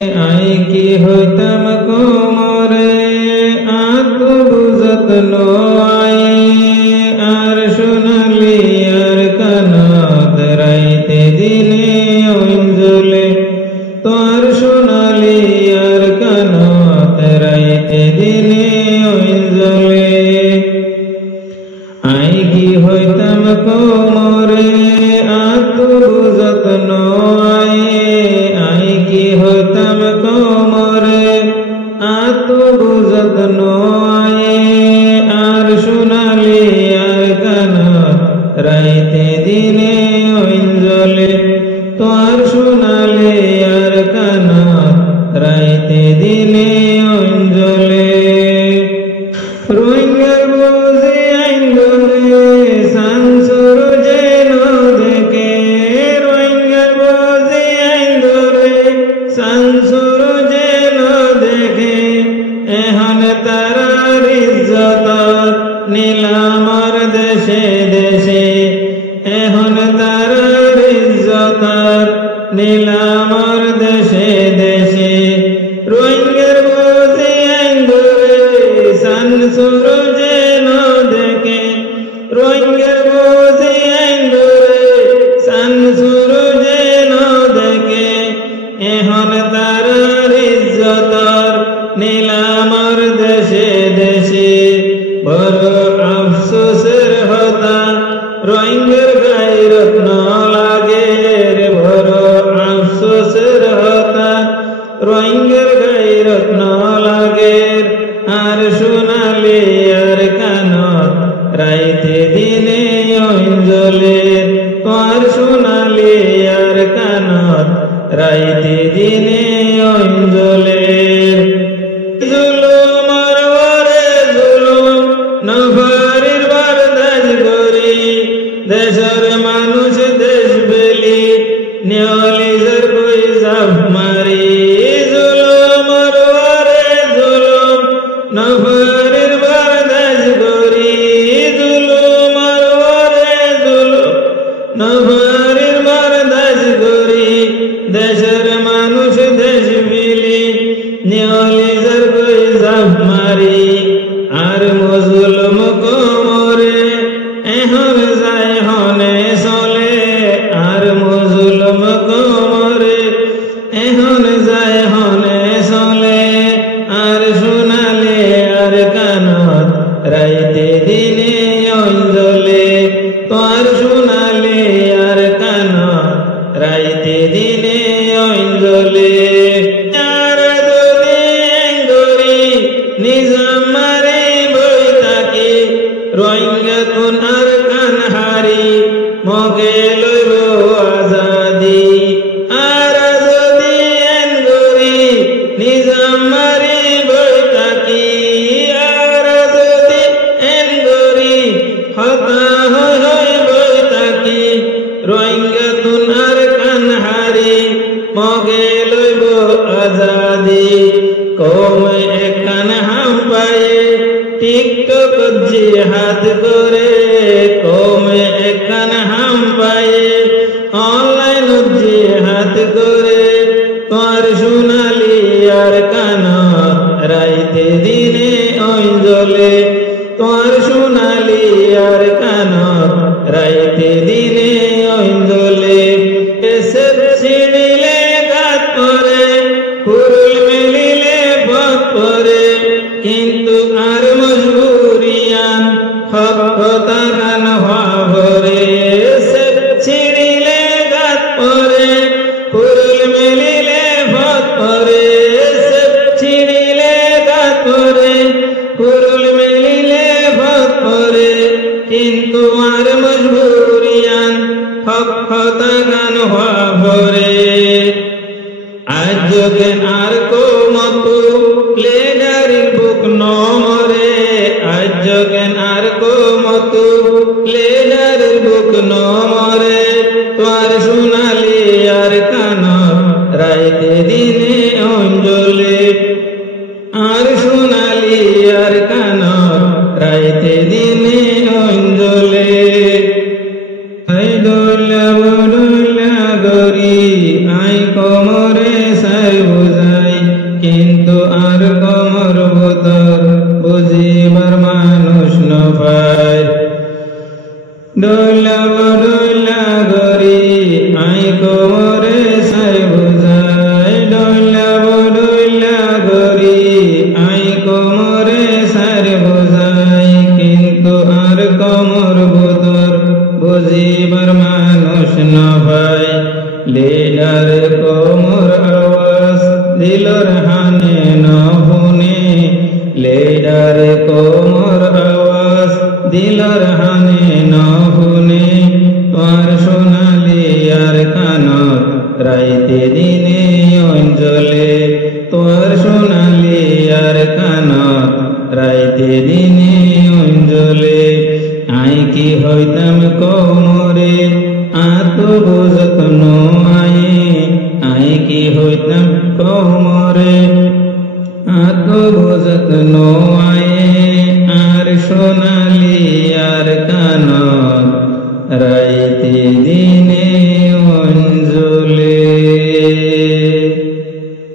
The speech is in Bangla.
आई की होतम कोमरे आत्म बुझत नो आए आर सुनली आर कनात राइते दिने ओंजले तो आर सुनली आर कनात राइते दिने ओंजले आई की होतम कोमरे आत्म बुझत नो आए आई की होतम कोमरे आत्म बुझत नो आए आर सुनाली आर कानात राइते दिने ओंजले तो आर सुनाली आर कानात राइते दिने ओंजले रोइंगर बोझे आइंदोरे सांसुर जेनो देखे रोइंगर बोझे आइंदोरे सांसुर जेनो देखे एहन तारार इज्जत नीलामर देशे देशे एहन तारार इज्जत नीलामर देशे देशे रोइंगर बोझे आइंदोरे सांसुर जेनो देखे रोइंगर बोझे आइंदोरे सांसुर जेनो देखे एहन तारार इज्जत नीलामर देशे देशे बड़ अफसोसेर हता रोइंगर गायरत न लागे रे बड़ अफसोसेर हता रोइंगर गायरत न लागे आर सुनाली आर कानात राइते दिने ओंजले आर सुनाली आर कानात राइते दिने ओंजले जुलुम आरवारे जुलुम नफारिर बारदाज करी देशर मानुष देश बेली नियलिजर कोई जाफ मारी जुलुम आरवारे जुलुम नफारिर बारदाज करी जुलुम आरवारे जुलुम नफारिर बारदाज करी देशर मानुष देश बिली नियलिजर कोई जाफ मारी आर मजुलुम कोमरे एहन जाय हने चले आर मजुलुम कोमरे एहन जाय हने चले आर सुनाली आर कानात राइते दिने ओंजले तो आर सुनाली आर कानात राइते दिने ओंजले आर যদি এঙ্গরি নিজাম মারি বই থাকি রোহিঙ্গা তুন আর কানহারি মগে লইব আজাদি আর যদি এঙ্গরি নিজাম মারি বই থাকি আর যদি এঙ্গরি হতা হয় বই থাকি রোহিঙ্গা তুন আর কানহারি মগে লইব আজাদি কম এখান হাম পায়ে টিকটক জিহাদ করে কম এখান হাম পায়ে অনলাইন জিহাদ করে তোর সোনালি আর কানাত রাইতে দিনে ওঞ্জলে তোর সোনালি আর কানাত রাইতে দিনে ওঞ্জলে এসে ছিড়িলে গাত পরে ফুরুল মেলিলে পথ পরে কিন্তু আর মজবুরিয়ান হক কথা গান ভরে এসে ছিড়িলে গাত পরে ফুরুল মেলিলে পথ পরে এসে ছিড়িলে গাত পরে ফুরুল মেলিলে পথ পরে কিন্তু আর মজবুরিয়ান হক কথা গান ভরে আজ যোগে আর কো মতু লেডারির বুক নমরে আজ যোগে আর কো মতু লেডারির বুক নমরে তোর সোনালি আর কানাত রাইতে দিনে ওঞ্জলে আর সোনালি আর কানাত রাইতে দিনে ওঞ্জলে আই দোলা বড়লা গরি আই কোমরে সাই বুঝা কোমর ভুতর বুঝিবার মানুষ নফায় ডইলা বডইলা গরি আই কোমরে সাই বুঝাই ডইলা বডইলা গরি আই কোমরে সার বুঝাই কিন্তু আর কোমর ভুতর বুঝিবার মানুষ নফায় লেডার কোমর আওয়াজ দিলর হানে নহুনে লেডার কোমর আওয়াজ দিলর হানে নহুনে তোর সোনালি আর কানত রাইতে দিনে অঞ্জলে তোর সোনালি আর কানত রাইতে দিনে অঞ্জলে আই কি হইতাম কোমরে আত বুঝত নয় আই কি হইতাম কোমরে আত বুঝত নয় আর সোনা